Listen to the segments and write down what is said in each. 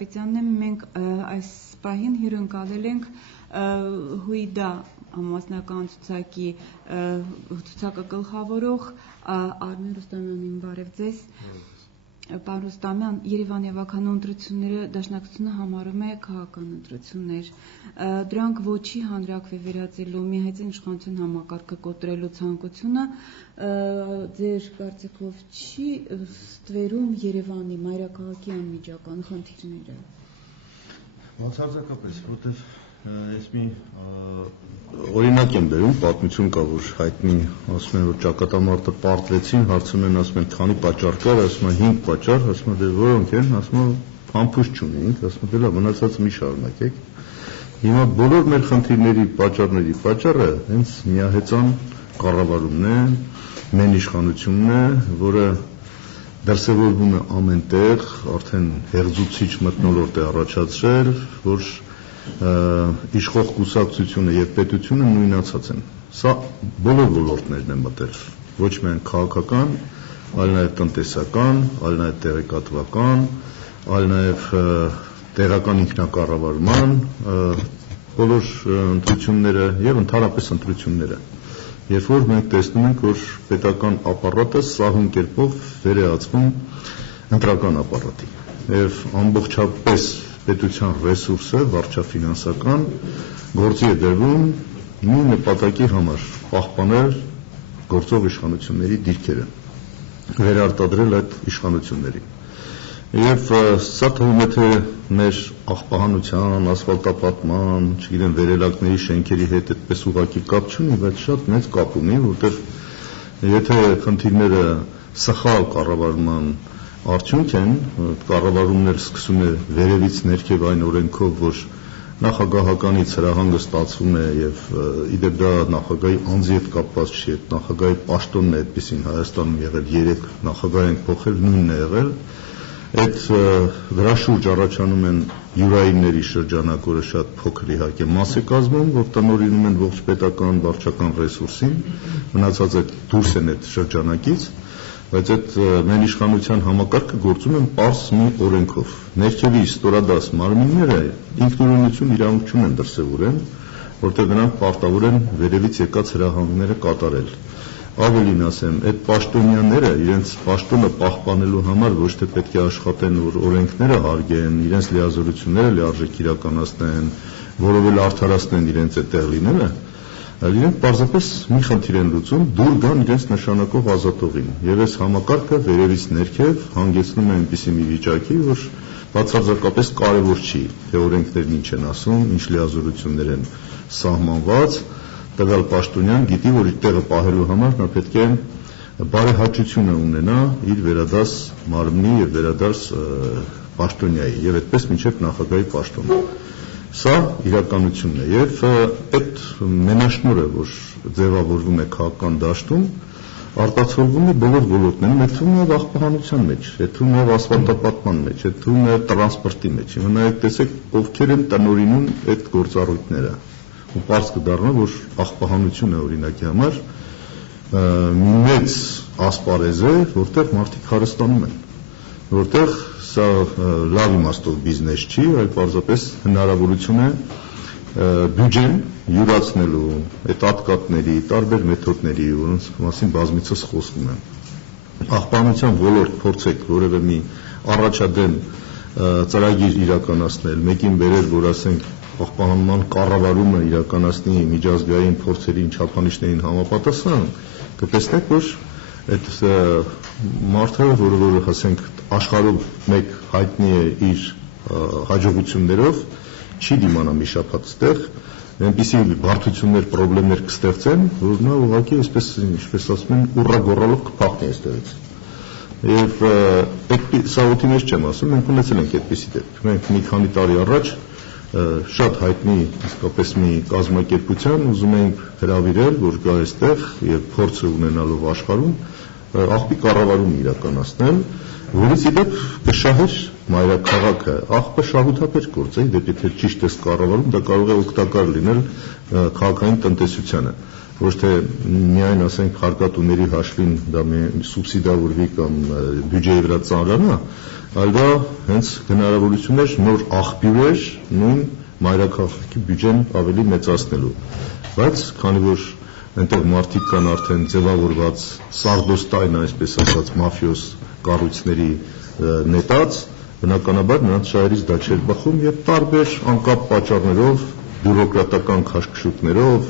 Պիտյանեմ մենք այս պահին հյուրընկալել ենք հույդա համասնական ցուցակը գլխավորող Արմեն Ռուստամյանին բարև ձեզ։ Պարոն Ռուստամյան, Երևանի ավագանու ընտրությունները Դաշնակցությունը համարում է քաղաքական ընտրություններ։ Դրանք ոչի հանրակրվե վերածելու միահեծան իշխանության համակարգը կոտրելու ցանկությունը ձեր կարծիքով չի ստվերում Երևանի մայրաքաղաքի անմիջական խնդիրները։ Բացարձակապես, որտեղ ես մի օրինակ եմ բերում, պատմություն կա, որ հայտնի ասում են, որ ճակատամարտը պարտվեցին, հարցում են, ասում են, քանի պատճառ կար, ասում են 5 պատճառ, ասում են, որոնք են, ասում են, համբույր չունենք, ասում են, դե լավ, մնացածը մի շարունակեք։ Հիմա բոլոր մեր խնդիրների պատճառների պատճառը հենց միահեծան կառավարումն է, մեն իշխանությունն է, որը դրսևորվում է ամենտեղ, արդեն հեղձուցիչ մթնոլորտ է առաջացրել, որ իշխող կուսակցությունը եւ պետությունը նույնացած են։ Սա բոլոր ոլորտներն են մտել, ոչ միայն քաղաքական, այլ նաեւ տնտեսական, այլ նաեւ տեղեկատվական, այլ նաեւ տեղական ինքնակառավարման բոլոր ընտրությունները եւ ընդհանրապես ընտրությունները։ Երբ որ մենք տեսնում ենք, որ պետական ապարատը սահուն կերպով վերահացվում ընտրական ապարատի եւ ամբողջապես պետության ռեսուրսը վարչաֆինանսական գործի է դրվում նույն նպատակի համար պահպանել գործող իշխանությունների դիրքերը, վերարտադրել այդ իշխանություններին։ Եվ սա թվում է թե մեր աղբահանության, ասֆալտապատման, չգիտեմ, վերելակների շենքերի հետ այդպես ուղղակի կապ չունի, բայց շատ մեծ կապ ունի, որտեղ եթե խնդիրները սխալ կառավարման արդյունք են, կառավարումն էլ սկսում է վերևից ներքև այն օրենքով, որ նախագահականից հրահանգը ստացվում է եւ իդեպ դա նախագահի անձի հետ կապված չի, այդ նախագահի պաշտոնն է այդպեսին Հայաստանում եղել 3 նախագահ են փոխել, նույնն է եղել։ Այդ դրա շուրջ առաջանում են յուրայինների շրջանակ, որը շատ փոքր իհարկե մաս է կազմում, որ տնօրինում են ողջ պետական վարչական ռեսուրսին, մնացած այդ դուրս են այդ շրջանակից, բայց այդ մեն իշխանության համակարգը գործում են պարզ մի օրենքով։ Ներքևի ստորադաս մարմինները ինքնուրույնություն իրավունք չունեն դրսևորեն, որտեղ նրանք պարտավոր են վերևից եկած հրահանգները կատարել։ Ավելին ասեմ, այդ պաշտոնյաները իրենց պաշտոնը պահպանելու համար ոչ թե պետք է աշխատեն, որ օրենքները հարգեն, իրենց լիազորությունները լիարժեք իրականացնեն, որովհետև արդարացնեն իրենց այդտեղ լինելը, այլ իրենք պարզապես մի խնդիր են լուծում, դուր գան իրենց նշանակող ազատողին։ Եվ այս համակարգը վերևից ներքև հանգեցնում է այնպիսի մի վիճակի, որ բացարձակապես կարևոր չի, թե օրենքներն ինչ են ասում, ինչ լիազորություններ են սահմանված, տվյալ պաշտոնյան գիտի, որ իր տեղը պահելու համար նա պետք է բարեհաճությունը ունենա իր վերադաս մարմնի եւ վերադաս պաշտոնյայի եւ այդպես մինչեւ նախագահի պաշտոնը։ Սա իրականությունն է եւ այդ մենաշնորհը, որ ձևավորվում է քաղաքական դաշտում, արտացոլվում է բոլոր ոլորտներում, այդ թվում է աղբահանության մեջ, այդ թվում է ասֆալտապատման մեջ, այդ թվում է տրանսպորտի մեջ։ Հիմա նայեք, տեսեք, ովքեր են տնօրինում այդ գործառույթները։ Ու պարզ կդառնա, որ աղբահանությունը օրինակի համար մեծ ասպարեզ է, որտեղ մարդիկ հարստանում են, որտեղ սա լավ իմաստով բիզնես չի, այլ պարզապես հնարավորություն է բյուջեն յուրացնելու այդ ատկատների, տարբեր մեթոդների, որոնց մասին բազմիցս խոսվում է։ Աղբահանության ոլորտ փորձեք որևէ մի առաջադեմ ծրագիր իրականացնել, մեկին բերել, որ ասենք աղբահանման կառավարումը իրականացնի միջազգային փորձերին, չափանիշներին համապատասխան, կտեսնեք, որ այդ մարդը, որը ասենք աշխարհում մեկ հայտնի է իր հաջողություններով, չի դիմանա մի շաբաթ ստեղ, այնպիսի բարդություններ, խնդիրներ կստեղծեն, որ նա ուղղակի այսպես, ինչպես ասում են, ուռագոռալով կփախնի այստեղից։ Եվ սա օդի մեջ չեմ ասում, մենք ունեցել ենք այդպիսի դեպք։ Մենք մի քանի տարի առաջ շատ հայտնի իսկապես մի կազմակերպության ուզում ենք հրավիրել, որ գա այստեղ եւ փորձը ունենալով աշխարհում աղբի կառավարում իրականացնել, որից իդեպ կշահեր մայրաքաղաքը, աղբը շահութապեր գործ է, դեպի թե ճիշտ է կառավարում, դա կարող է օգտակար լինել քաղաքային տնտեսությանը։ ոչ թե միայն ասենք հարկատուների հաշվին դա սուբսիդավորվի կամ բյուջեի վրա ծանրանա, այլ դա հենց հնարավորություն էր նոր աղբյուր նույն մայրաքաղաքի բյուջեն ավելի մեծացնելու, բայց քանի որ այնտեղ մարդիկ կան արդեն ձևավորված սարդոստայն, այսպես ասած, մաֆիոս կառույցների նետած, բնականաբար նրանց շահերից դա չէր բխում եւ տարբեր անկապ պատճառներով, բյուրոկրատական քաշքշուկներով,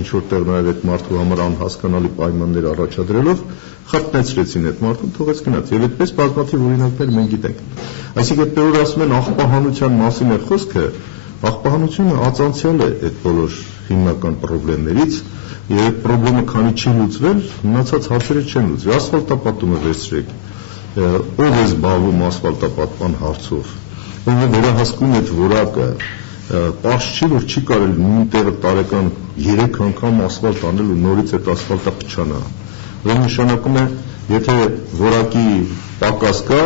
ինչ որտեղ նաեւ այդ մարդու համար անհասկանալի պայմաններ առաջադրելով խրտնեցրեցին այդ մարդուն, թողեց գնաց եւ այդպես բազմաթիվ օրինակներ մենք գիտենք։ Այսինքն պետք է ասում են աղբահանության մասին է խոսքը, աղբահանությունը ածանցյալ է այդ բոլոր հիմնական խնդիրներից եւ այդ խնդրումը քանի չի լուծվել, մնացած հարցերը չեն լուծվի։ Ասֆալտապատումը վերցրեք, ով է զբաղվում ասֆալտապատման հարցով, ով է վերահսկում այդ որակը, պարզ չի, որ չի կարելի նույն տեղը տարեկան 3 անգամ ասֆալտ անել ու նորից այդ ասֆալտը փչանա։ Դա նշանակում է, եթե որակի պակաս կա,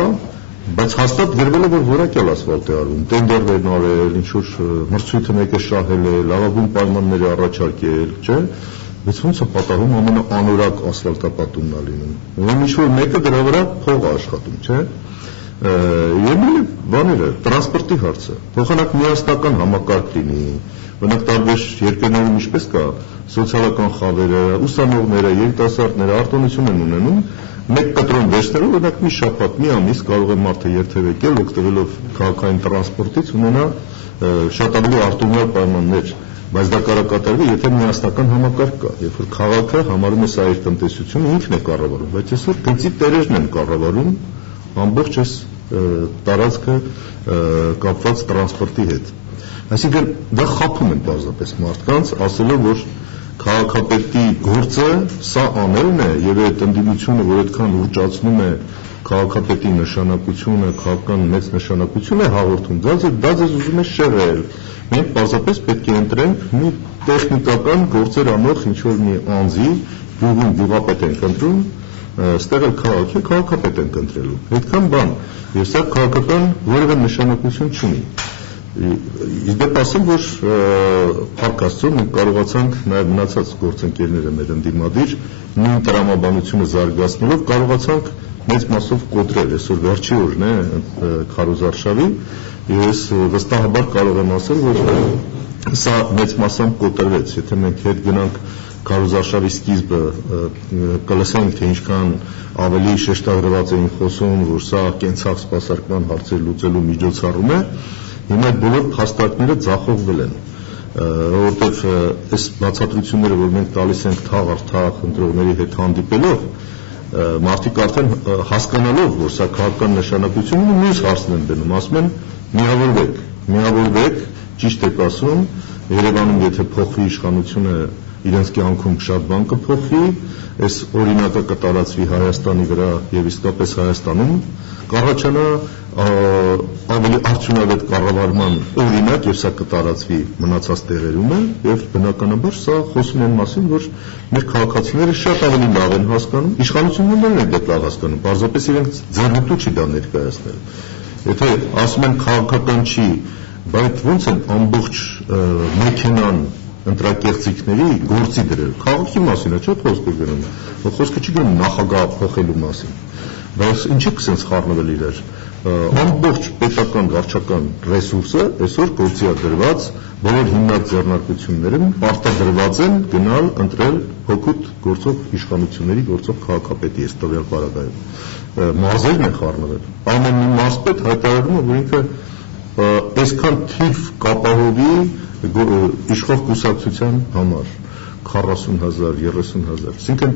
բայց հաստատ գրվել է, որ որակյալ ասֆալտ է արվում, տենդերներ են արել, ինչ որ մրցույթը մեկը շահել է, լավագույն պայմաններ է առաջարկել, չէ՞։ Բայց ոնց է պատահում ամենաանորակ ասֆալտապատումն է լինում։ Ուրեմն ինչ-որ մեկը դրա վրա փող է աշխատում, չէ՞։ Եվ բաները, տրանսպորտի հարցը, փոխանակ միասնական համակարգ լինի, բնակ տարբեր երկրներում ինչպես կա, սոցիալական խավերը, ուսանողները, երիտասարդները արտոնություն են ունենում, մեկ կտրոն վերցնելով, բնակ մի շաբաթ, մի ամիս կարող է մարդը երթևեկել, օգտվելով քաղաքային տրանսպորտից ունենա շատ ավելի արտոնյալ պայմաններ, բայց դա կարող կատարվի, եթե միասնական համակարգ կա, երբ որ քաղաքը համարում է սա իր տնտեսությունը ինքն է կառավարում, բայց այսօր գծի տերերն են կառավարում ամբողջ այս տարածքը կապված տրանսպորտի հետ։ Այսինքն դա խափում են պարզապես մարդկանց, ասելով, որ քաղաքապետի գործը սա անելն է եւ այդ ընդդիմությունը, որ այդքան ուռճացնում է քաղաքապետի նշանակությունը, քաղաքական մեծ նշանակություն է հաղորդում, դա ձեզ ուզում է շեղել։ Մենք պարզապես պետք է ընտրենք մի տեխնիկական գործեր անող ինչ-որ մի անձի, գյուղում գյուղապետ ենք ընտրում, ստեղ էլ քաղաք է, քաղաքապետ ենք ընտրելու։ Այդքան բան, եւ սա քաղաքական որևէ նշանակություն չունի։ Իսկ դեպ ասեմ, որ փառք Աստծո մենք կարողացանք նաեւ մնացած գործընկերները մեր ընդդիմադիր նույն տրամաբանությունը զարգացնելով կարողացանք մեծ մասով կոտրել, այսօր վերջի օրն է քարոզարշավի, ես վստահաբար կարող եմ ասել, որ սա մեծ մասամբ կոտրվեց, եթե մենք հետ գնանք քարոզարշավի սկիզբը կլսենք, թե ինչքան ավելի շեշտադրված էին խոսում, որ սա կենցաղ սպասարկման հարցեր լուծելու միջոցառում է, հիմա այդ բոլոր փաստարկները ձախողվել են, որովհետև այս բացատրությունները, որ մենք տալիս ենք թաղ առ թաղ ընտրողների հետ հանդիպելով, մարդիկ արդեն հասկանալով, որ սա քաղաքական նշանակություն ունի, մյուս հարցն են դնում, ասում են միավորվեք, ճիշտ եք ասում, Երևանում եթե փոխվի իշխանությունը իրենց կյանքում շատ բան կփոխվի, այս օրինակը կտարածվի Հայաստանի վրա եւ իսկապես Հայաստանում կառաջանա ավելի արդյունավետ կառավարման օրինակ եւ սա կտարածվի մնացած տեղերում եւ բնականաբար սա խոսում են մասին, որ մեր քաղաքացիները շատ ավելի լավ են հասկանում, իշխանություններն են դա լավ հասկանում, պարզապես իրենք ձեռնտու չի դա ներկայացնել։ Եթե ասում են քաղաքական չի, բայց ոնց են ամբողջ մեքենան ընտրակեղծիքների գործի դրել։ Քաղաքի մասին է, չէ՞ խոսքը գնում։ Խոսքը չի գնում նախագահ փոխելու մասին։ Բայց ինչի՞ կսենց խառնվել իրար։ Ամբողջ պետական վարչական ռեսուրսը այսօր գործի է դրված, բոլոր հիմնած ձեռնարկություններում պարտադրված են գնալ ընտրել հօգուտ գործող իշխանությունների գործող քաղաքապետի այս տվյալ պարագայում։ Մարզերն են խառնվել։ Ամեն մի մարզպետ հայտարարում է, որ ինքը այսքան թիվ կապահովի իշխող կուսակցության համար 40,000, 30,000, այսինքն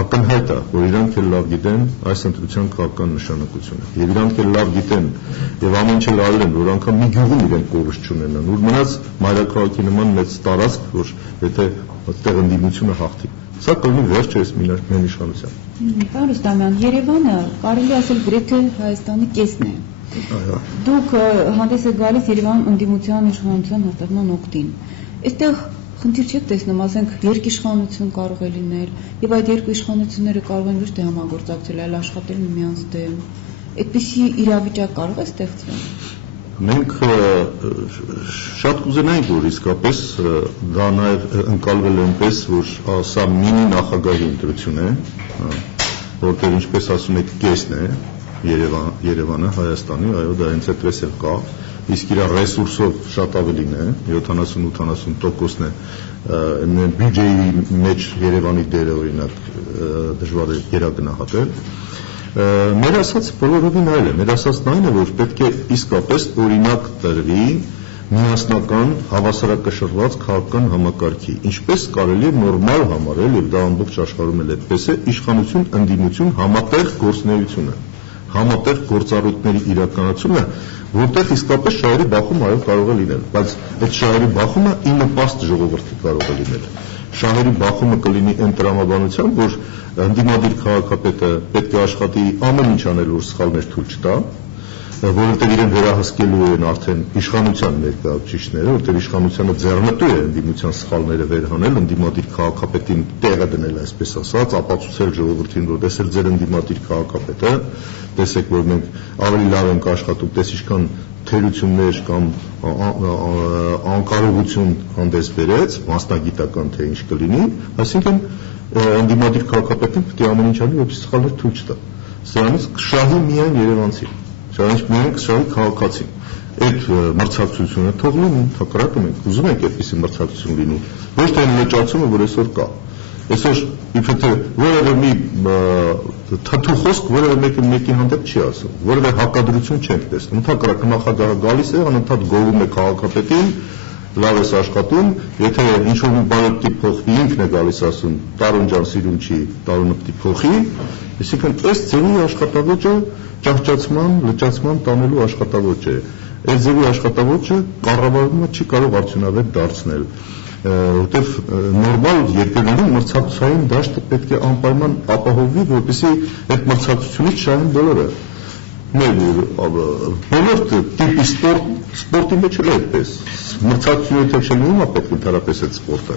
ակնհայտ է, որ իրանք էլ լավ գիտեն այս ընտրության քաղաքական նշանակությունը, եւ իրանք էլ լավ գիտեն եւ ամեն ինչ արել են, որ անգամ մի գյուղում իրենք կորուս չունենան, որ մնաց մայրաքաղաքի նման մեծ տարածք, որ եթե այդտեղ ընդդիմությունը հաղթի, սա կլինի վերջը այս մեր իշխանության։ Պարոն Ռուստամյան, Երևանը կարելի ասել գրեթե Հայաստանի կեսն է։ Դուք հանդես եք գալիս Երևանում ընդդիմության իշխանության հաստատման օգտին։ Այստեղ խնդիր չեք տեսնում, ասենք երկիշխանություն կարող է լինել, եւ այդ երկու իշխանությունները կարող են ոչ թե համագործակցել, այլ աշխատել միմյանց դեմ։ Այդպիսի իրավիճակ կարող է ստեղծվել։ Մենք շատ կուզենայինք, որ իսկապես դա նաև ընկալվել այնպես, որ սա մինի նախագահի ընտրություն է, որտեղ ինչպես ասում եք կեսն է Երևանը, Հայաստանի, այո, դա հենց այդպես էլ կա, իսկ իր ռեսուրսով շատ ավելին է, 70-80%-ն է բյուջեի մեջ Երևանի դերը օրինակ դժվար է գերագնահատել։ Մեր ասած բոլորովին այլ է, մեր ասածն այն է, որ պետք է իսկապես օրինակ տրվի միասնական հավասարակշռված քաղաքական համակարգի, ինչպես կարելի է նորմալ համարել, եւ դա ամբողջ աշխարհում էլ այդպես է, իշխանություն, ընդդիմություն, համատեղ գործունեությունը, համատեղ գործառույթների իրականացումը, որտեղ իսկապես շահերի բախում այո կարող է լինել, բայց այդ շահերի բախումը ի նպաստ ժողովրդի կարող է լինել։ Շահերի բախումը կլինի այն տրամաբանությամբ, որ ընդդիմադիր քաղաքապետը պետք է աշխատի ամեն ինչ անել, որ սխալներ թույլ չտա, որովհետև իրեն վերահսկելու են արդեն իշխանության ներկայացուցիչները, որովհետև իշխանությանը ձեռնտու է ընդդիմության սխալները վերհանել, ընդդիմադիր քաղաքապետին տեղը դնել, այսպես ասած, ապացուցել ժողովրդին, որ տեսել ձեր ընդդիմադիր քաղաքապետը, տեսեք, որ մենք ավելի լավ ենք աշխատում, տես ինչքան թերություններ կամ անկարողություն հանդես բերեց, մասնագիտական թե ինչ կլինի, այսինքն ընդդիմադիր քաղաքապետին պետք է ամեն ինչ անի, որպեսզի սխալներ թույլ չտա։ Սրանից կշահի միայն երևանցին, սրանից միայն կշահի քաղաքացին։ Այդ մրցակցությունը թող լինի, հակառակը մենք ուզում ենք այդպիսի մրցակցություն լինի, ոչ թե լճացումը, որ այսօր կա։ Այսօր իբրև որևէ մի թաթու խոսք որևէ մեկի հանդեպ չի ասում, որևէ հակադրություն չենք տեսնում։ Ընդհակառակը նախագահը գալիս է, անընդհատ գովում է քաղաքապետին, լավ ես աշխատում, եթե ինչ-որ մի բան պետք է փոխվի, ինքն է գալիս ասում, Տարոն ջան սիրուն չի, Տարոնը պետք է փոխի, այսինքն այս ձևի աշխատավոճը ճահճացման, լճացման տանելու աշխատավոճ է։ Այս ձևի աշխատավոճը կառավարումը չի կարող արդյունավետ դարձնել, որտեղ նորմալ երկրներում մրցակցային դաշտը պետք է անպայման ապահովվի, որպեսզի այդ մրցակցությունից շահեն բոլորը։ Բոլոր տիպի սպորտի մեջ էլ է այդպես։ Մրցակցությունը թե չլինում է պետք ընդհանրապես այդ սպորտը,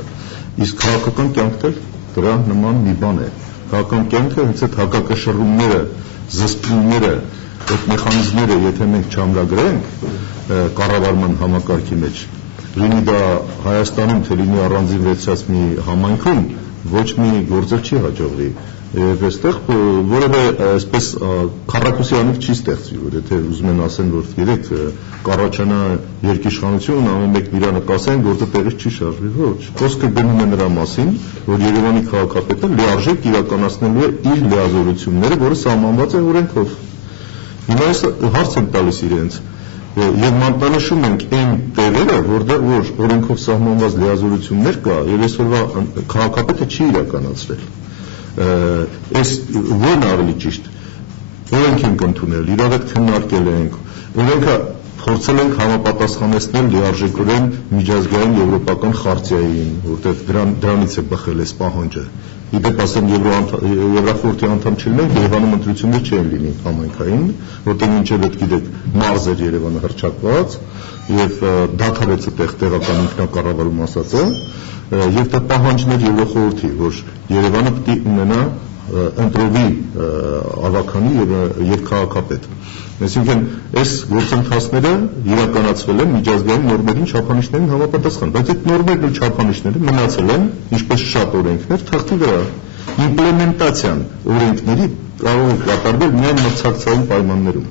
իսկ քաղաքական կյանքն էլ դրա նման մի բան է։ Քաղաքական կյանքը հենց այդ հակակշռումները, զսպումները, այդ մեխանիզմները, եթե մենք չամրագրենք կառավարման համակարգի մեջ, լինի դա Հայաստանում, թե լինի առանձին վերցած մի համայնքում, ոչ մի գործել չի հաջողվի։ Եվ այստեղ որևէ այսպես քառակուսի անիվ չի ստեղծվի, որ եթե ուզում են ասեն, որ գիտեք, կառաջանա երկիշխանություն, ամեն մեկն իրանը կասեն, գործը տեղից չի շարժվի, ոչ։ Խոսքը գնում է նրա մասին, որ Երևանի քաղաքապետը լիարժեք իրականացնելու է իր լիազորությունները, որը սահմանված է օրենքով։ Հիմա այս հարց են տալիս իրենց, եւ մանտանշում ենք այն տեղերը, որտեղ որ օրենքով սահմանված լիազորություններ կա, եւ այսօրվա քաղաքապետը չի իրականացրել։ Այս որն ավելի ճիշտ, օրենք ենք ընդունել, իրար հետ քննարկել ենք, օրենքը փորձել ենք համապատասխանեցնել լիարժեքորեն միջազգային եվրոպական խարտիային, որտեղ դրանից է բխել այս պահանջը։ Իդեպ ասեմ Եվրախորհրդի անդամ չլինենք, Երևանում ընտրություններ չեն լինի համայնքային, որտեղ մինչև այդ գիտեք մարզ էր Երևանը հռչակված եւ դադարեց այդտեղ տեղական ինքնակառավարում ասածը, եւ դա պահանջներ Եվրախորհրդի, որ Երևանը պետք է ունենա ընտրովի ավականի եւ քաղաքապետ։ Այսինքն այս գործընթացները իրականացվել են միջազգային նորմերին, չափանիշներին համապատասխան, բայց այդ նորմերն ու չափանիշները մնացել են, ինչպես շատ օրենքներ, թղթի վրա։ Իմպլեմենտացիան օրենքների կարող է կատարվել միայն մրցակցային պայմաններում։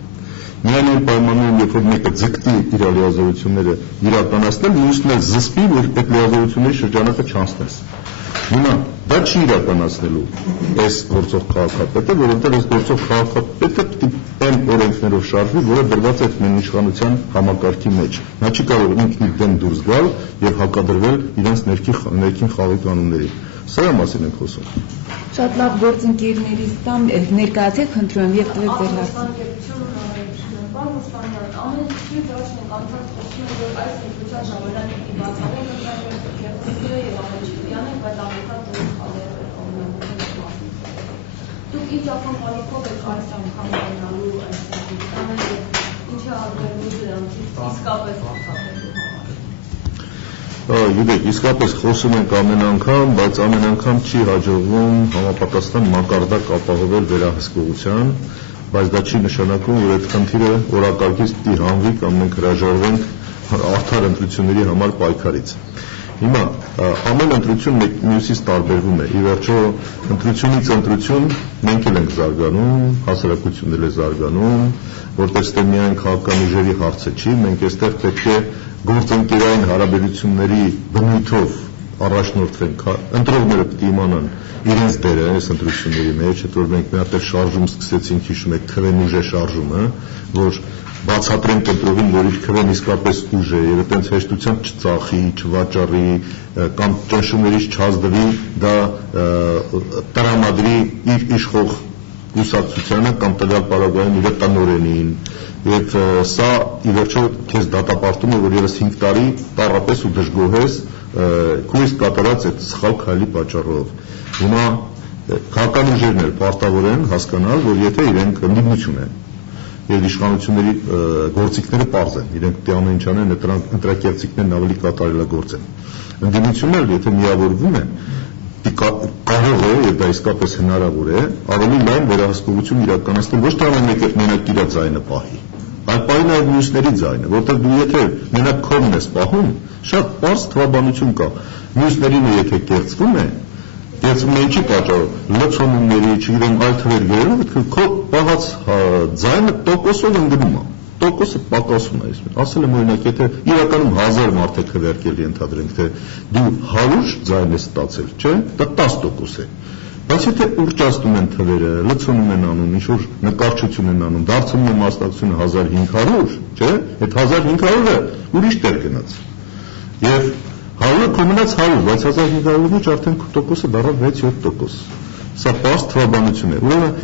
Միայն այն պայմաններում, երբ որ մեկը ձգտի իր լիազորությունները իրականացնել, մյուսն էլ զսպի, որ այդ լիազորությունների շրջանակը չանցնես։ Հիմա դա չի իրականացնելու այս գործող քաղաքապետը, որովհետև այս գործող քաղաքապետը պետք է այն օրենքներով շարժվի, որը դրված է իշխանության համակարգի մեջ։ Նա չի կարող ինքն իր դեմ դուրս գալ եւ հակադրվել իրենց ներքին խաղի կանոններին։ Սրա մասին ենք խոսում։ Շատ լավ գործընկերներից տամ ներկայացեք, խնդրում եմ, եւ տվեք ձեր հարցը։ Ինչ ակոն կարիքով եք այս անգամ ունենալու այս ստատիկանը եւ ինչ է ալբերնու դրանից իսկապես հաղթահարելու համար։ Գիտեք, իսկապես խոսում ենք ամեն անգամ, բայց ամեն անգամ չի հաջողվում համապատասխան մակարդակ ապահովել վերահսկողության, բայց դա չի նշանակում, որ այդ խնդիրը օրակարգից պիտի հանվի կամ մենք հրաժարվենք արդար ընտրությունների համար պայքարից։ Հիմա ամեն ընտրություն մյուսից տարբերվում է։ Ի վերջո ընտրությունից ընտրություն մենք էլ ենք զարգանում, հասարակությունն էլ է զարգանում, որտեղ ստե միայն քաղաքական ուժերի հարցը չի, մենք այստեղ պետք է գործընկերային հարաբերությունների բնույթով առաջնորդվենք, ընտրողները պիտի իմանան իրենց դերը այս ընտրությունների մեջ, հետո որ մենք մի հատ շարժում սկսեցինք, հիշում եք, քվեն ուժ է շարժումը, որ բացատրենք ընտրողին, որ իր քվեն իսկապես ուժ է, եւ այդպես հեշտությամբ չծախի, չվաճառի կամ ճնշումներից չազդվի, դա տրամադրի իր իշխող կուսակցությանը կամ տվյալ պարագայում իր տնօրենին, եւ սա ի վերջո քեզ դատապարտում է, որ եւս 5 տարի տառապես ու դժգոհես քո իսկ կատարած այդ սխալ քայլի պատճառով։ Հիմա քաղաքական ուժերն էլ պարտավոր են հասկանալ, որ եթե իրենք ընդդիմություն են եւ իշխանությունների գործիքները պարզ են, իրենք պետք է ամեն ինչ անեն, ընտրակերտիկներն ավելի կատարելագործեն։ Ընդդիմությունն էլ եթե միավորվում են, կարող է, եւ դա իսկապես հնարավոր է, ավելի լայն վերահսկողություն իրականացնել ոչ թե մենակ իր ձայնը պահի, այլ պահի նաեւ մյուսների ձայնը, որտեղ դու եթե մենակ քոնն ես պահում, շատ պարզ թվաբանություն կա։ Մյուսներին եթե կերծվում է, ինչի պատճառով լցոնումների, չգիտեմ, այլ թվեր վերելով, քո պահած ձայնը տոկոսով ընկնում է, տոկոսը պակասում է։ Ասել եմ օրինակ, եթե իրականում 1000 մարդ է քվեարկել, ենթադրենք, թե դու 100 ձայն ես ստացել, չէ՞, դա 10% է։ Բայց եթե ուռճացնում են թվերը, լցոնում են անում, ինչ-որ նկարչություն են անում, դարձնում են մասնակցությունը 1500, չէ՞, այդ 1500-ը ուրիշ տեղ գնաց։ Եվ 100-ը կմնաց 100, բայց 1500-ի մեջ արդեն տոկոսը դառավ 6-7%։ Սա պարզ թվաբանություն է։ Ուրեմն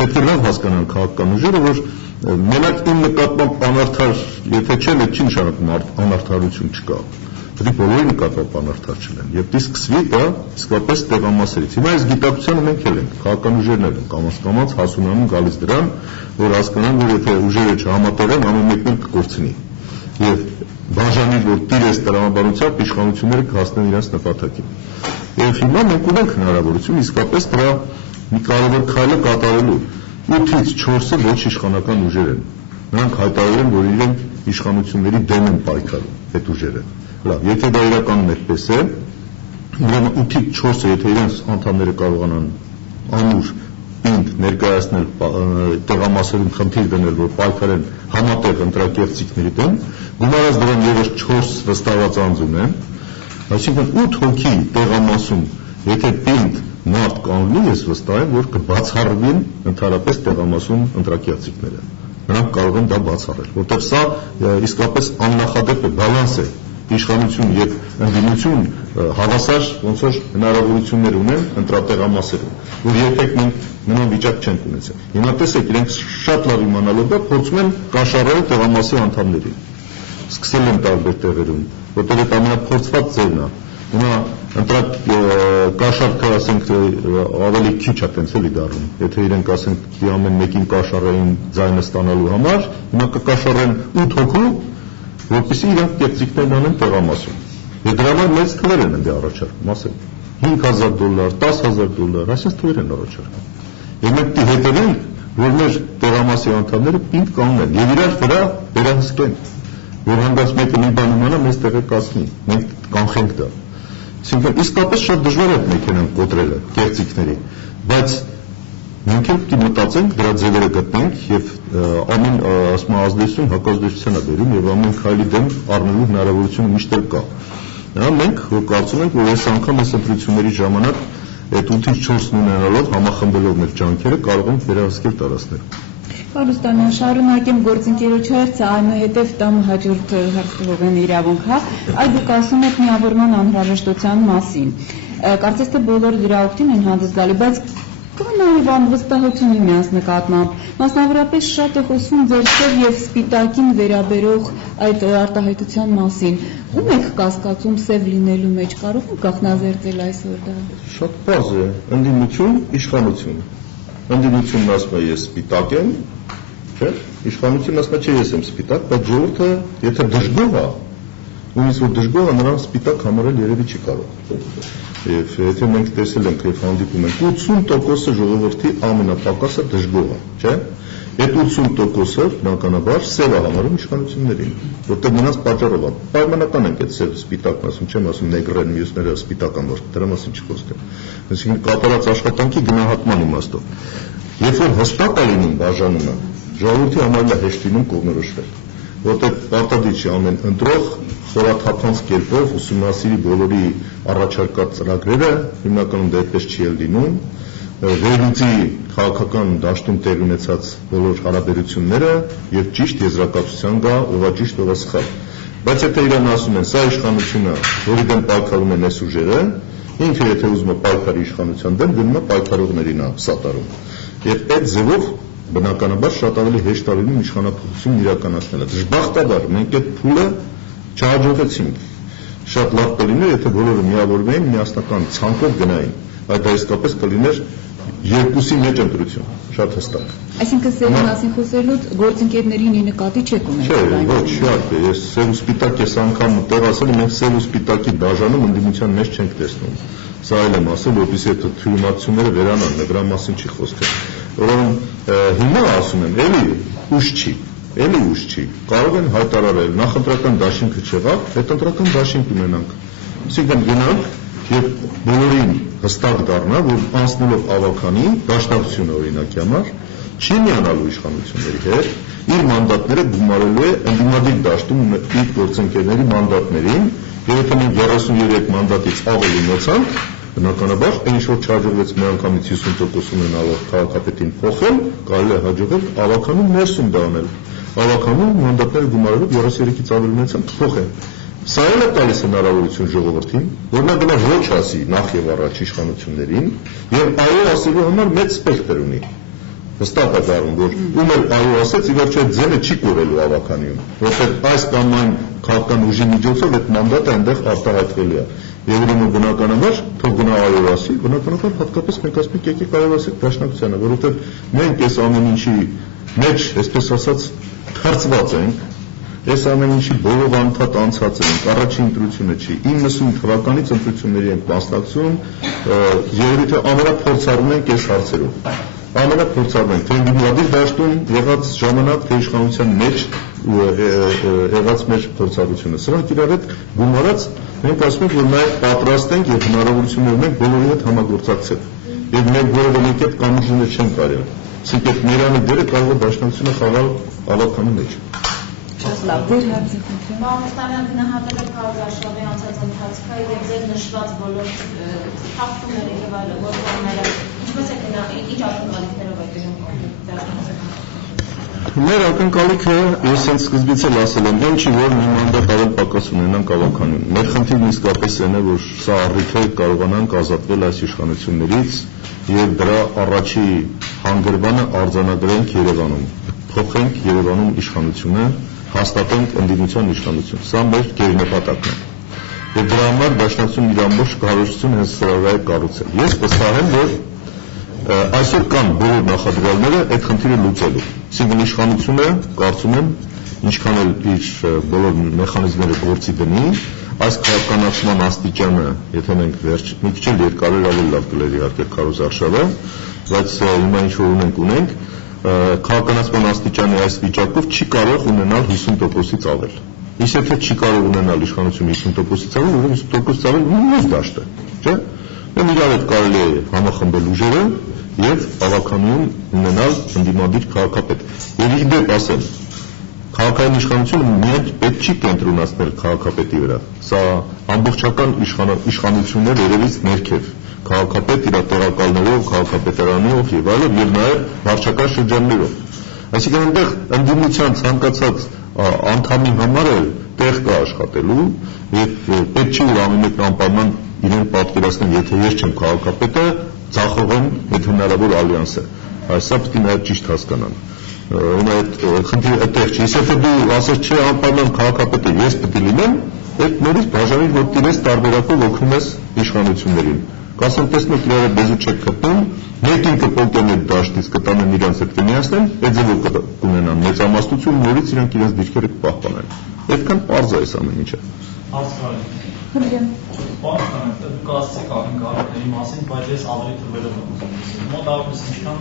պետք է լավ հասկանան քաղաքական ուժերը, որ մենակ իմ նկատմամբ անարդար, եթե չեն, այդ չի նշանակում անարդարություն չկա։ Պետք է բոլորի նկատմամբ անարդար չլինեն։ Եվ դի սկսվի դա իսկապես տեղամասերից։ Հիմա այս գիտակցությանը մենք էլ ենք, քաղաքական ուժերն էլ են կամաց հասունանում գալիս դրան, որ հասկանան, որ եթե ուժերը չհամատեղեն, ամեն մեկն էլ կկորցնի։ Եվ բաժանի, որ տիրես տրամաբանությամբ իշխանությունները կհասնեն իրենց նպատակին։ Եվ հիմա մենք ունենք հնարավորություն իսկապես դրա մի կարևոր քայլը կատարելու։ 8-ից 4-ը ոչ իշխանական ուժեր են։ Նրանք հայտարարել են, որ իրենք իշխանությունների դեմ են պայքարում, այդ ուժերը։ Լավ, եթե դա իրականում այդպես է, ուրեմն 8-ից 4-ը, եթե իրենց անդամները կարողանան ամուր պինդ ներկայացնել տեղամասերում խնդիր դնել, որ պայքարեն համատեղ ընտրակերտիկների դեմ, գումարած դրան եւս 4 վստահված անձ ունեն, այսինքն 8 հոգի տեղամասում, եթե պինդ մարդ կանգնի, ես վստահ եմ, որ կբացառվեն ընդհանրապես տեղամասում ընտրակերտիկները։ Նրանք կարող են դա բացառել, որտեղ սա իսկապես աննախադեպ է, բալանս է։ Իշխանություն եւ ընդդիմություն հավասար ոնց որ հնարավորություններ ունեն ընտրատեղամասերում, որ երբեք մենք նման վիճակ չենք ունեցել։ Հիմա տեսեք, իրենք շատ լավ իմանալով դա փորձում են կաշառել տեղամասի անդամներին։ Սկսել են տարբեր տեղերում, որտեղ այդ ամենափորձված ձևն է։ Հիմա ընտրակ կաշառքը, ասենք, ավելի քիչ է տենց էլի դառնում։ Եթե իրենք ասենք ամեն մեկին կաշառային ձայնը ստանալու համար, հիմա կկաշառեն 8 հոգու, որպեսզի իրենք կերտիկներն անեն տեղամասում։ Եվ դրա համար մեծ թվեր են դե առաջարկում, ասենք $5,000, $10,000, այսպես թվեր են առաջարկում։ Եվ մենք դի հետևենք, որ մեր տեղամասի անդամները պինդ կանեն եւ իրար վրա վերահսկեն, որ հանդարտ մեկը մի բան իմանա, մեզ տեղեկացնի, մենք կանխենք դա։ Այսինքն իսկապես շատ դժվար է մեքենան կոտրելը կերտիկների, բայց մենք էլ պիտի մտածենք, դրա ձևերը գտնենք եւ ամեն ասում ազդեցություն հակազդեցության է բերում եւ ամեն քայլի դեմ առնելու հնարավորությունը միշտ էլ կա։ Մենք կարծում ենք, որ այս անգամ այս ընտրությունների ժամանակ այդ 8-ից 4-ն ունենալով համախմբելով մեր ջանքերը կարող ենք վերահսկել տարածքները։ Պարոն Ստանյան, շարունակեմ գործընկերոջ հարցը, այնուհետև տամ հաջորդ հարցողեն իրավունք, հա, այդ դուք ասում եք միավորման անհրաժեշտության մասին։ Կարծես թե բոլորը դրա օգտին են հանդես գալի, բայց կա նաև անվստահություն միմյանց նկատմամբ, մասնավորապես շատ է խոսում ձեր սև եւ սպիտակին վերաբերող այդ արտահայտության մասին։ Ում եք կասկածում սև լինելու մեջ, կարող եք գաղտնազերծել այսօր դա։ Շատ պարզ է, ընդդիմություն, իշխանություն։ Ընդդիմությունն ասում է ես սպիտակ եմ, չէ՞, իշխանությունն ասում է չէ ես եմ սպիտակ, բայց ժողովուրդը եթե դժգոհ է, Ումից որ դժգոհ է, նրան սպիտակ համարել երևի չի կարող։ Եվ եթե մենք տեսել ենք եւ հանդիպում ենք 80% ժողովրդի ամենապակասը դժգոհ է, չէ՞։ Այդ 80%-ը բնականաբար սև է համարում իշխանություններին, որտեղ նրանց պատճառով է։ Պայմանական ենք այդ սև սպիտակն ասում, չեմ ասում նեգրեն, մյուսները սպիտական ոչ, դրա մասին չխոսք է։ Այսինքն կատարած աշխատանքի գնահատման իմաստով։ Երբ որ հստակ է լինում բաժանումը, ժողովրդի համար է հեշտ լինում կողմնորոշվել, որտեղ պարտադիր չի ամեն ընտրող խորաթափանց կերպով ուսումնասիրի բոլորի առաջարկած ծրագրերը, հիմնականում դա այդպես չի լինում, վերլուծի քաղաքական դաշտում տեղի ունեցած բոլոր հարաբերությունները եւ ճիշտ եզրակացության գա, ովա ճիշտ, ովա սխալ։ Բայց եթե իրան ասում են, սա իշխանությունը, որի դեմ պայքարում են այս ուժերը, ինքը եթե ուզում է պայքարի իշխանության դեմ, գնում է պայքարողներին սատարում։ Եվ այդ ձևով բնականաբար շատ ավելի հեշտ է լինում իշխանապահությունն իրականացնելը։ Դժբախտաբար մենք այդ փուլը չհաջողեցինք։ Շատ լավ կլիներ, եթե բոլորը միավորվեին, միասնական ցանկով գնային, այդ իսկապես կլիներ երկուսի մեջ ընտրություն, շատ հստակ։ Այսինքն սերի մասին խոսելուց գործընկերներին նկատի չեք ունեցել։ Չէ, ոչ, իհարկե, ես սև ու սպիտակ ես անգամ տեղ ասել եմ, մենք սև ու սպիտակի բաժանում ընդդիմության մեջ չենք տեսնում։ Սա այլ եմ ասել, որպեսզի այդ թյուրիմացությունները վերանան, դրա մասին չի խոսքը։ Ուրեմն հիմա ասում եմ, էլի ուշ չի, կարող են հայտարարել, նախընտրական դաշինքը չեղավ, այդ ընտրական դաշինք ունենանք։ Այսինքն գնանք եւ բոլորին հստակ դառնա, որ անցնելով ավականի դաշնակցությունը օրինակի համար չի միանալու իշխանությունների հետ, իր մանդատները գումարելու է ընդդիմադիր դաշտում իր գործընկերների մանդատներին, եւ եթե մենք 33 մանդատից ավելի ունեցանք, բնականաբար ինչ որ չհաջողվեց միանգամից 50% ունենալով քաղաքապետին փոխել, կարելի է հաջողել ավականում ներսում դա անել։ Ավականում մանդատները գումարելով 33-ից ավելի ունեցանք փոխել։ Սա էլ է տալիս հնարավորություն ժողովրդին, որ նա գնա ոչ ասի նախ եւ առաջ իշխանություններին եւ այո ասելու համար մեծ սպեկտր ունի։ Հստակ է դառնում, որ ում էլ այո ասեց, ի վերջո այդ ձենը չի կորելու ավականիում, որովհետեւ այս կամ այն քաղաքական ուժի միջոցով այդ մանդատը այնտեղ արտահայտվելու է։ Եվ ուրեմն բնականաբար թող գնա այո ասի, բնականաբար հատկապես մենք ասում ենք եկեք այո ասեք դաշնակցությանը, որովհետեւ մենք այս ամեն ինչի մեջ, այսպես ասած, թարցված ենք։ Այս ամեն ինչի բոլոր անդադ անցած ենք, առաջին ընտրությունը չի, 90 թվականից ընտրությունների ենք մասնակցում, երևի թե ամենափորձառուն ենք այս հարցերով։ Ամենափորձառուն ենք, թե ընդդիմադիր դաշտում եղած ժամանակ, թե իշխանության մեջ եղած մեր փորձառությունը։ Սրանք իրար հետ գումարած մենք ասում ենք, որ նաև պատրաստ ենք եւ հնարավորություններ ունենք բոլորի հետ համագործակցել։ Եվ մենք որևէ մեկի հետ կամուրջներ չենք կարել։ Այսինքն այդ Միրանի դերը կարող է դաշնակցությունը խաղալ ավականի մեջ։ Շատ լավ, դեր հարցը։ Մամուստանյան գնահատել եք Քարոզարշավի անցած ընթացքը եւ ձեր նշված բոլոր թափումները եւ այլը, որոնները ինչպես է գնա, ինչ ակնկալիքներով եք դրանում։ Մեր ակնկալիքը ես հենց սկզբից էլ ասել եմ, այն չի որ մի մանդատ ավելի պակաս ունենանք ավականին։ Մեր խնդիրն իսկապես այն է, որ սա առիթ է կարողանանք ազատվել այս իշխանություններից եւ դրա առաջի հանգրվանը արձանագրենք Երևանում։ Փոխենք Երևանում իշխանությունը, հաստատենք ընդդիմության իշխանություն։ Սա մեր գերնպատակն է։ Եվ դրա համար դաշնակցությունն իր ամբողջ կարողությունը հենց սրա վրա է կառուցել։ Ես վստահ եմ, որ այսօր կան բոլոր նախադրյալները այդ խնդիրը լուծելու։ Այսինքն իշխանությունը, կարծում եմ, ինչքան էլ իր բոլոր մեխանիզմները գործի դնի, այս քաղաքականացման աստիճանը, եթե մենք մի քիչ էլ երկարեր ավելի լավ կլեր իհարկե Քարոզարշավը, բայց հիմա ինչ որ ունենք, քաղաքականացման աստիճանի այս վիճակով չի կարող ունենալ 50%-ից ավել։ Իսկ եթե չի կարող ունենալ իշխանությունը 50%-ից ավել, ուրեմն 50%-ից ավել ունի դաշտը, չէ՞։ Մենք իրար հետ կարելի է համախմբել ուժերը եւ ավականություն ունենալ ընդդիմադիր քաղաքապետ։ Եվ ի դեպ ասեմ, քաղաքային իշխանությունը միայն պետք չի կենտրոնացնել քաղաքապետի վրա։ Սա ամբողջական իշխանություններ երևից ներքև, քաղաքապետ իր տեղակալներով, քաղաքապետարանով եւ այլն եւ նաեւ վարչական շրջաններով։ Այսինքն այնտեղ ընդդիմության ցանկացած անդամի համար էլ տեղ կա աշխատելու եւ պետք չի որ ամեն մեկն անպայման իրեն պատկերացնեն, եթե ես չեմ քաղաքապետը, ցախողեմ այդ հնարավոր ալյանսը։ Այսա պետք է նաև ճիշտ հասկանան։ Հիմա այդ խնդիրը այդտեղ չի։ Եթե դու ասես չէ անպայման քաղաքապետը ես պետք է լինեմ, այդ նորից բաժանիր որ դիրես տարբերակով օգնում ես իշխանություններին։ Կասեմ տեսնեք իրար բեզու չեք գտնում, մեկին կփոխեն այդ դաշտից կտանեն իրանց հետ կմիացնեն, այդ ձևով կունենան մեծամասնություն նորից իրանք իրենց դիրքերը կպահպանեն։ Այդքան պարզ է այս ամեն ինչը։ Խնդրեմ։ Պարոն, դուք ասացիք ակնկալիքների մասին, բայց ես ավելի թվերով եմ ուզում։ Մոտավորապես ինչքան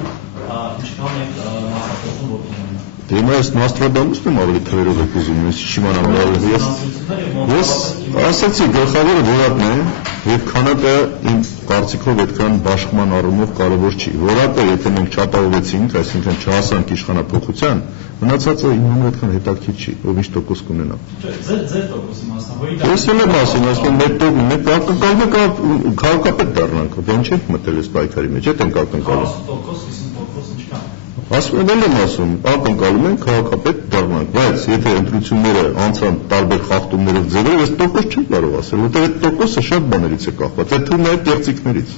եք նախատեսում որ կունենա։ Դե ես Նոստրադամուսն եմ ավելի թվերով եք ուզում, ես չիմանամ ես ասացի գլխավորը որակն է եւ քանակը իմ կարծիքով այդքան բաշխման առումով կարևոր չի։ Որակը եթե մենք չապահովեցինք, այսինքն չհասանք իշխանափոխության, մնացածը իմ համար այդքան հետաքրքիր չի, ով ինչ տոկոս կունենա։ Ձեր տոկոսի մասն, ես էլ ասում, ասում մենք ակնկալում ենք քաղաքապետ դառնանք, բան չենք մտել այս պայքարի մեջ, այդ ենք ակնկալում։ 40% ինչքան։ Ասում եմ ակնկալում ենք քաղաքապետ դառնանք, բայց եթե ընտրությունները անցան տարբեր խախտումներով ձևով, այս տոկոս չեմ կարող ասել, որտեղ այդ տոկոսը շատ բաներից է կախված, այդ թվում նաև կեղծիքներից։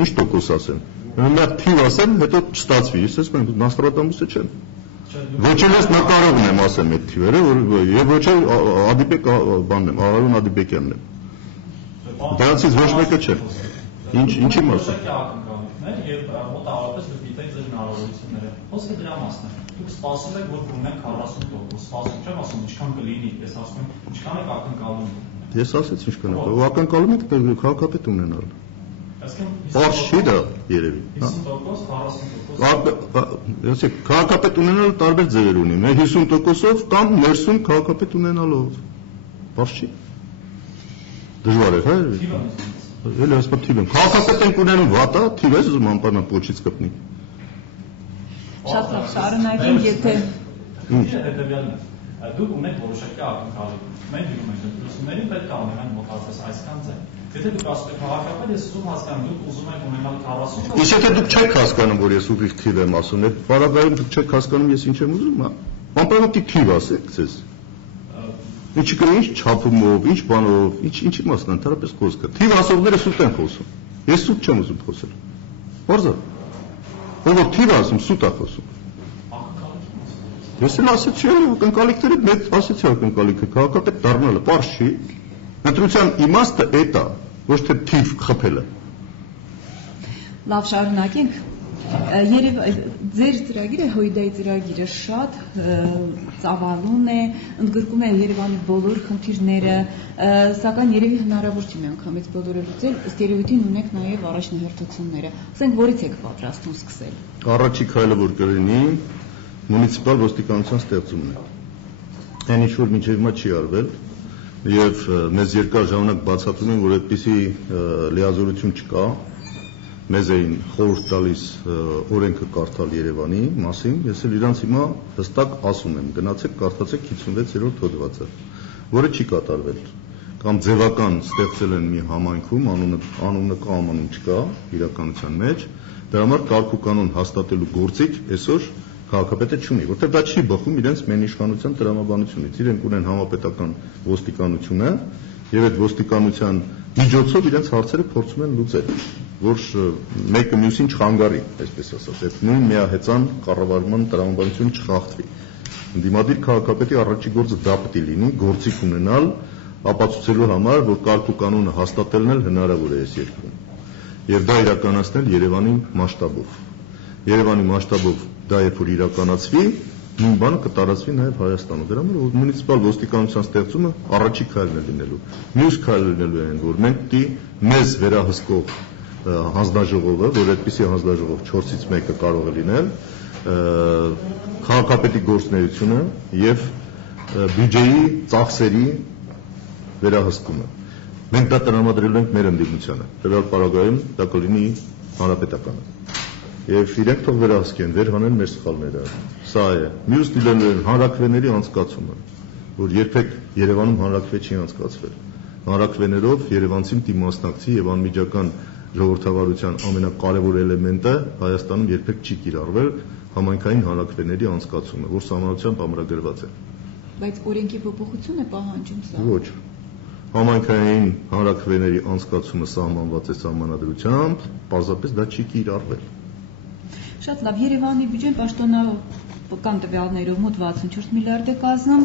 Ինչ տոկոս ասեմ։ Մի հատ թիվ ասեմ, հետո չստացվի, ես ասում եմ Նոստրադամուսը չեմ։ Ոչ էլ ես նկարողն եմ ասեմ այդ թիվերը, եւ ոչ էլ Ադիբեկ բանն եմ, Արարուն Ադիբեկյանն եմ։ Դրանցից ոչ մեկը չէ։ Ինչի մասը։ Եվ մոտավորապես դուք գիտեք ձեր հնարավորությունները։ Խոսքը դրա մասն է։ Դուք սպասում եք, որ կունենաք 40%, սպասում չեմ ասում, ինչքան կլինի, ես ասում եմ, ինչքան եք ակնկալում։ Ես ասեցի ինչքան եք, ակնկալում եք քաղաքապետ ունենալ։ Պարզ չի դա երևի։ 50%, 40%։ Ասեք, քաղաքապետ ունենալը տարբեր ձևեր ունի։ Մեր 50%-ով կամ ներսում քաղաքապետ ունենալով։ Պարզ չի։ Դժվար է, հա։ Էլ ես պետք եմ։ Քաղաքապետ ենք ունենում վատա, թիվ ես ուզում անպայման փոչից կպնի։ Շատ լավ, շարունակենք, եթե հետևյալն է։ Դուք ունեք որոշակի ակնկալիք։ Մենք դիմում ենք ընտրություններին պետք է ունենան մոտավորապես այսքան ձայն։ Եթե դուք ասում եք քաղաքապետ, ես ուզում հասկանամ, դուք ուզում եք ունենալ 40%։ Իսկ եթե դուք չեք հասկանում, որ ես ուղիղ թիվ եմ ասում, այդ բառագայում դուք չեք հասկանում, ես ինչ եմ ուզում, անպայման թիվ ասեք ձեզ։ Ինչ կա ինչ չափումով, ինչ բանով, ինչի մասն է ընդհանրապես խոսքը։ Թիվ ասողները սուտ են խոսում։ Ես սուտ չեմ ուզում խոսել։ Որզա։ Ով թիվ ասում, սուտ է խոսում։ Ես էլ ասացի, ակնկալիքները մեծ ասացի ակնկալիքը, քաղաքապետ դառնալը, պարզ չի։ Ընտրության իմաստը էդ է, ոչ թե թիվ խփելը։ լավ շարունակենք։ Երև ձեր ծրագիրը, Հույդայի ծրագիրը շատ ծավալուն է, ընդգրկում է Երևանի բոլոր խնդիրները, սակայն երևի հնարավոր չի միանգամից բոլորը լուծել, ըստ երևույթին ունեք նաև առաջնահերթությունները։ Ասենք որից եք պատրաստում սկսել։ Առաջի քայլը որ կլինի մունիցիպալ ոստիկանության ստեղծումն է։ Այն ինչ որ մինչև հիմա չի արվել եւ մեզ երկար ժամանակ բացատրում են, որ այդպիսի լիազորություն չկա։ Մեզ էին խորհուրդ տալիս օրենքը կարդալ Երևանի մասին, ես էլ իրանց հիմա հստակ ասում եմ, գնացեք կարդացեք 56-րդ հոդվածը, որը չի կատարվել։ Կամ ձևական ստեղծել են մի համայնքում, անունը կա, անուն չկա իրականության մեջ, դրա համար կարգ ու կանոն հաստատելու գործիք այսօր քաղաքապետը չունի, որտեղ դա չի բխում իրենց մենիշխանության տրամաբանությունից։ Իրենք ունեն համապետական ոստիկանությունը եւ այդ ոստիկանության միջոցով իրենց հարցերը փորձում են լուծել, որ մեկը մյուսին չխանգարի, այսպես ասած, այդ նույն միահեծան կառավարման տրամաբանությունը չխախտվի։ Դիմադիր քաղաքապետի առաջի գործը դա պետք է լինի, գործիք ունենալ ապացուցելու համար, որ կարգ ու կանոնը հաստատելն էլ հնարավոր է այս երկրում։ Եվ դա իրականացնել Երևանի մասշտաբով։ Երևանի մասշտաբով դա երբ որ իրականացվի, նույն բանը կտարածվի նաև Հայաստանում։ Դրա համար մունիցիպալ ոստիկանության ստեղծումը առաջի քայլն է լինելու։ Մյուս քայլը լինելու է, որ մենք պիտի մեզ վերահսկող հանձնաժողովը, որ այդպիսի հանձնաժողով 4-ից մեկը կարող է լինել, քաղաքապետի գործունեությունը եւ բյուջեի ծախսերի վերահսկումը։ Մենք դա տրամադրելու ենք մեր ընդդիմությանը։ Տվյալ պարագայում դա կլինի հանրապետականը։ Եվ իրենք թող վերահսկեն, վերհանեն մեր սխալները։ Սա է։ Մյուս դիլերներն հանրաքվեների անցկացումը, որ երբեք Երևանում հանրաքվե չի անցկացվել։ Հանրաքվեներով երևանցին պիտի մասնակցի եւ անմիջական ժողովրդավարության ամենակարևոր էլեմենտը Հայաստանում երբեք չի կիրառվել համայնքային հանրաքվեների անցկացումը, որ սահմանությամբ ամրագրված է։ Բայց օրենքի փոփոխություն է պահանջում սա։ Ոչ։ Համայնքային հանրաքվեների անցկացումը սահմանված է սահմանադրությամբ, պարզապես դա չի կիրառվել։ Շատ լավ, Երևանի բյուջեն պաշտոնական տվյալներով մոտ 64 միլիարդ է կազմում,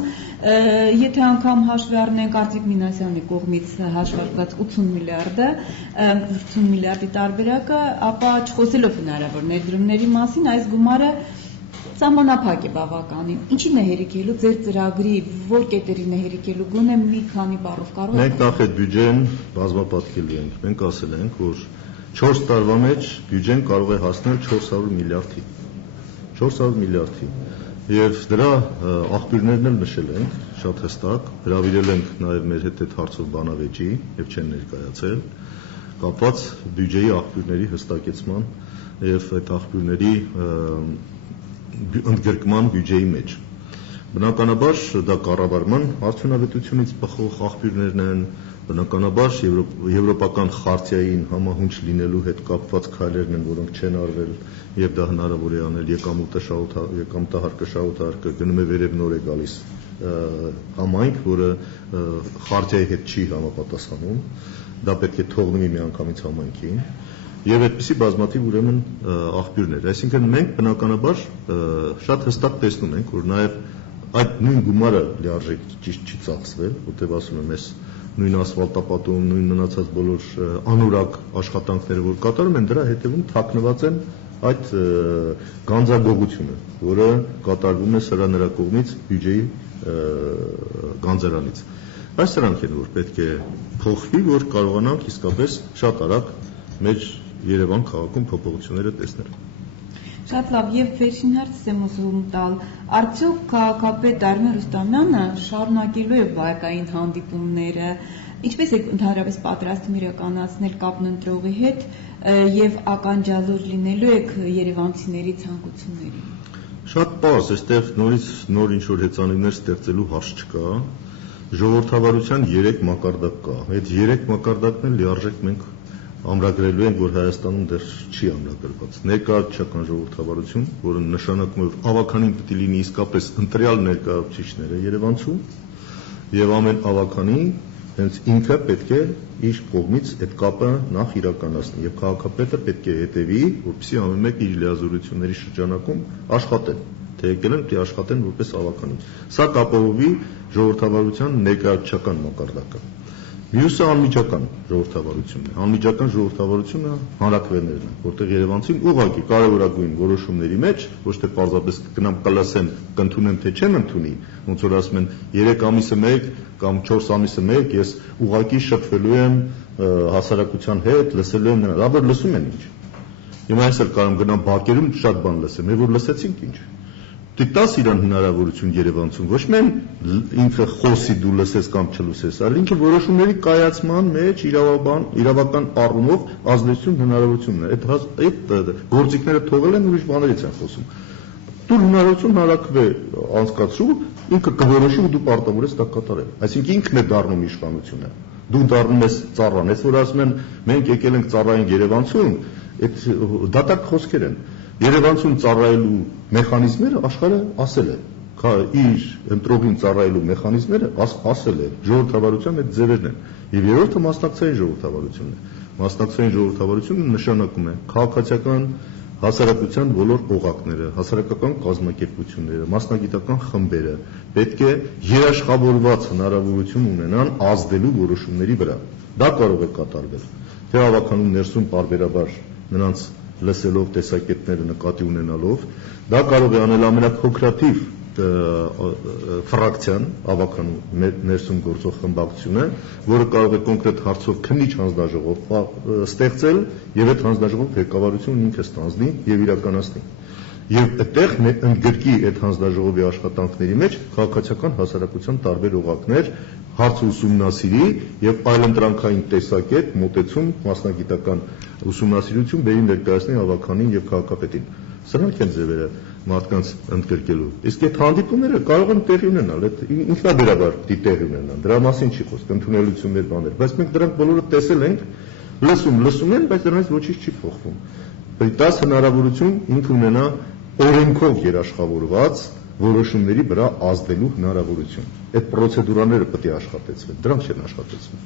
եթե անգամ հաշվի առնենք Արտիկ Մինասյանի կողմից հաշվարկված 80 միլիարդի տարբերակը, ապա չխոսելով հնարավոր ներդրումների մասին, այս գումարը Սահմանափակ է բավականին։ Ինչին է հերիքելու ձեր ծրագրի, որ կետերին է հերիքելու, գոնե մի քանի բառով կարող եք։ Մենք նախ այդ բյուջեն բազմապատկելու ենք։ Մենք ասել ենք, որ 4 տարվա մեջ բյուջեն կարող է հասնել 400 միլիարդի։ 400 միլիարդի։ Եվ դրա աղբյուրներն էլ նշել ենք շատ հստակ, հրավիրել ենք նաև մեր հետ այդ հարցով բանավեճի եւ չեն ներկայացել, կապված բյուջեի աղբյուրների հստակեցման եւ այդ աղբյուրների ընդգրկման բյուջեի մեջ։ Բնականաբար դա կառավարման արդյունավետությունից բխող աղբյուրներն են, բնականաբար եվրոպական խարտիային համահունչ լինելու հետ կապված քայլերն են, որոնք չեն արվել, եւ դա հնարավոր է անել եկամուտահարկը շահութարկը գնում է վերև նոր է գալիս համայնք, որը խարտիայի հետ չի համապատասխանում, դա պետք է թողնվի միանգամից համայնքին, եւ այդպիսի բազմաթիվ ուրեմն աղբյուրներ, այսինքն մենք բնականաբար շատ հստակ տեսնում ենք, որ նաեւ այդ նույն գումարը լիարժեք ճիշտ չի ծախսվել, որտեղ ասում եմ, ես նույն ասֆալտապատում, նույն մնացած բոլոր անորակ աշխատանքները, որ կատարում են, դրա հետևում թաքնված են այդ գանձագողությունը, որը կատարվում է սրա նրա կողմից բյուջեի գանձարանից։ Այս սրանք են, որ պետք է փոխվի, որ կարողանանք իսկապես շատ արագ մեր Երևան քաղաքում փոփոխությունները տեսնել։ Շատ լավ, եւ վերջին հարցս եմ ուզում տալ, արդյոք քաղաքապետ Արմեն Ռուստամյանը շարունակելու է վարկային հանդիպումները, ինչպես է ընդհանրապես պատրաստվում իրականացնել կապն ընտրողի հետ եւ ականջալուր լինելու եք երևանցիների ցանկություններին։ Շատ պարզ, այստեղ նորից նոր ինչ-որ հեծանիվներ ստեղծելու հարց չկա, ժողովրդավարության 3 մակարդակ կա, այդ 3 մակարդակն էլ լիարժեք մենք ամրագրելու ենք, որ Հայաստանում դեռ չի ամրագրված։ Ներկայացական ժողովրդավարություն, որը նշանակում է, որ ավականին պետք է լինի իսկապես ընտրյալ ներկայացուցիչները Երևանցու, եւ ամեն ավականի հենց ինքը պետք է իր կողմից այդ կապը նախ իրականացնի, եւ քաղաքապետը պետք է հետևի, որպեսզի ամեն մեկը իր լիազորությունների շրջանակում աշխատեն, թե եկել են պետք է աշխատեն որպես ավականի։ Սա կապահովի ժողովրդավարության ներկայացական մակարդակը։ Մյուսը անմիջական ժողովրդավարությունն է։ Անմիջական ժողովրդավարությունը հանրակրվեներն են, որտեղ երևանցին ուղղակի կարևորագույն որոշումների մեջ ոչ թե պարզապես կգնամ կլասեմ, կընդունեմ թե չեմ ընդունի, ոնց որ ասում են 3 ամիսը 1 կամ 4 ամիսը 1 ես ուղղակի շփվելու եմ հասարակության հետ, լսելու եմ նրան, ապա լսում են ինչ։ Հիմա ես էլ կարող եմ գնամ բակերում շատ բան լսեմ, եւ որ լսեցինք ինչ։ Դիտաս իրան հնարավորություն Երևանցուն, ոչ միայն ինքը խոսի դու լսես կամ չլսես, այլ ինքը որոշումների կայացման մեջ իրավական առումով ազդեցություն հնարավորությունն է։ Այդ գործիքները թողել են ուրիշ բաներից են խոսում։ Դու հնարավորություն հանրակրվե անցկացրու, ինքը կորոշի ու դու պարտավոր ես դա կատարել։ Այսինքն ինքն է դառնում իշխանությունը։ Դու դառնում ես ծառան, այս որ ասում են մենք եկել ենք ծառային Երևանցուն, այդ դատարկ խոսքեր են։ Երևանցուն ծառայելու մեխանիզմները աշխարհը ասել է, իր ընտրողին ծառայելու մեխանիզմները ասել է, ժողովրդավարության այդ ձևերն են։ Եվ երրորդը մասնակցային ժողովրդավարությունն է։ Մասնակցային ժողովրդավարությունը նշանակում է քաղաքացիական հասարակության բոլոր օղակները, հասարակական կազմակերպությունները, մասնագիտական խմբերը պետք է երաշխավորված հնարավորություն ունենան ազդելու որոշումների վրա։ Դա կարող է կատարվել թե ավականու ներսում պարբերաբար նրանց լսելով տեսակետները նկատի ունենալով, դա կարող է անել ամենափոքրաթիվ ֆրակցիան, ավականու ներսում գործող խմբակցությունը, որը կարող է կոնկրետ հարցով քննիչ հանձնաժողով ստեղծել եւ այդ հանձնաժողովի ղեկավարությունն ինքը ստանձնի եւ իրականացնի։ Եվ այդտեղ ընդգրկի այդ հանձնաժողովի աշխատանքների մեջ քաղաքացիական հասարակության տարբեր օղակներ, հարցը ուսումնասիրի եւ այլընտրանքային տեսակետ, մոտեցում, մասնագիտական ուսումնասիրություն բերի ներկայացնի ավականին եւ քաղաքապետին։ Սրանք են ձևերը մարդկանց ընդգրկելու։ Իսկ այդ հանդիպումները կարող են տեղի ունենալ, այդ ինքնաբերաբար պիտի տեղի ունենան։ Դրա մասին չի խոսք, ընդունելություններ բաներ, բայց մենք դրանք բոլորը տեսել ենք, լսում են, բայց դրանից ոչինչ չի փոխվում։ Բայց հնարավորություն ինքը ունենա օրենքով երաշխավորված որոշումների վրա ազդելու հնարավորություն։ Այդ պրոցեդուրաները պետք է աշխատեցվեն, դրանք չեն աշխատեցվում։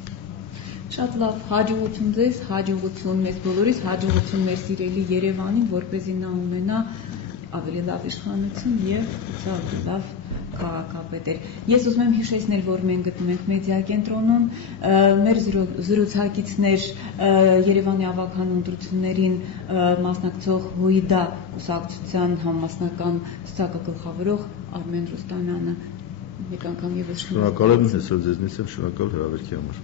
Շատ լավ, հաջողություն ձեզ, հաջողություն մեզ բոլորիս, հաջողություն մեր սիրելի Երևանին, որպեսզի նա ունենա ավելի լավ իշխանություն եւ լավ քաղաքապետ էր։ Ես ուզում եմ հիշեցնել, որ մենք գտնվում ենք մեդիա կենտրոնում, մեր զրուցակիցներ Երևանի ավագան ընտրություններին մասնակցող ՀՅԴ կուսակցության համամասնական ցուցակագլխավորող Արմեն Ռուստամյանը մեկ անգամ եւս շնորհակալ եմ, ես ձեզնից եմ շնորհակալ հրավերքի համար։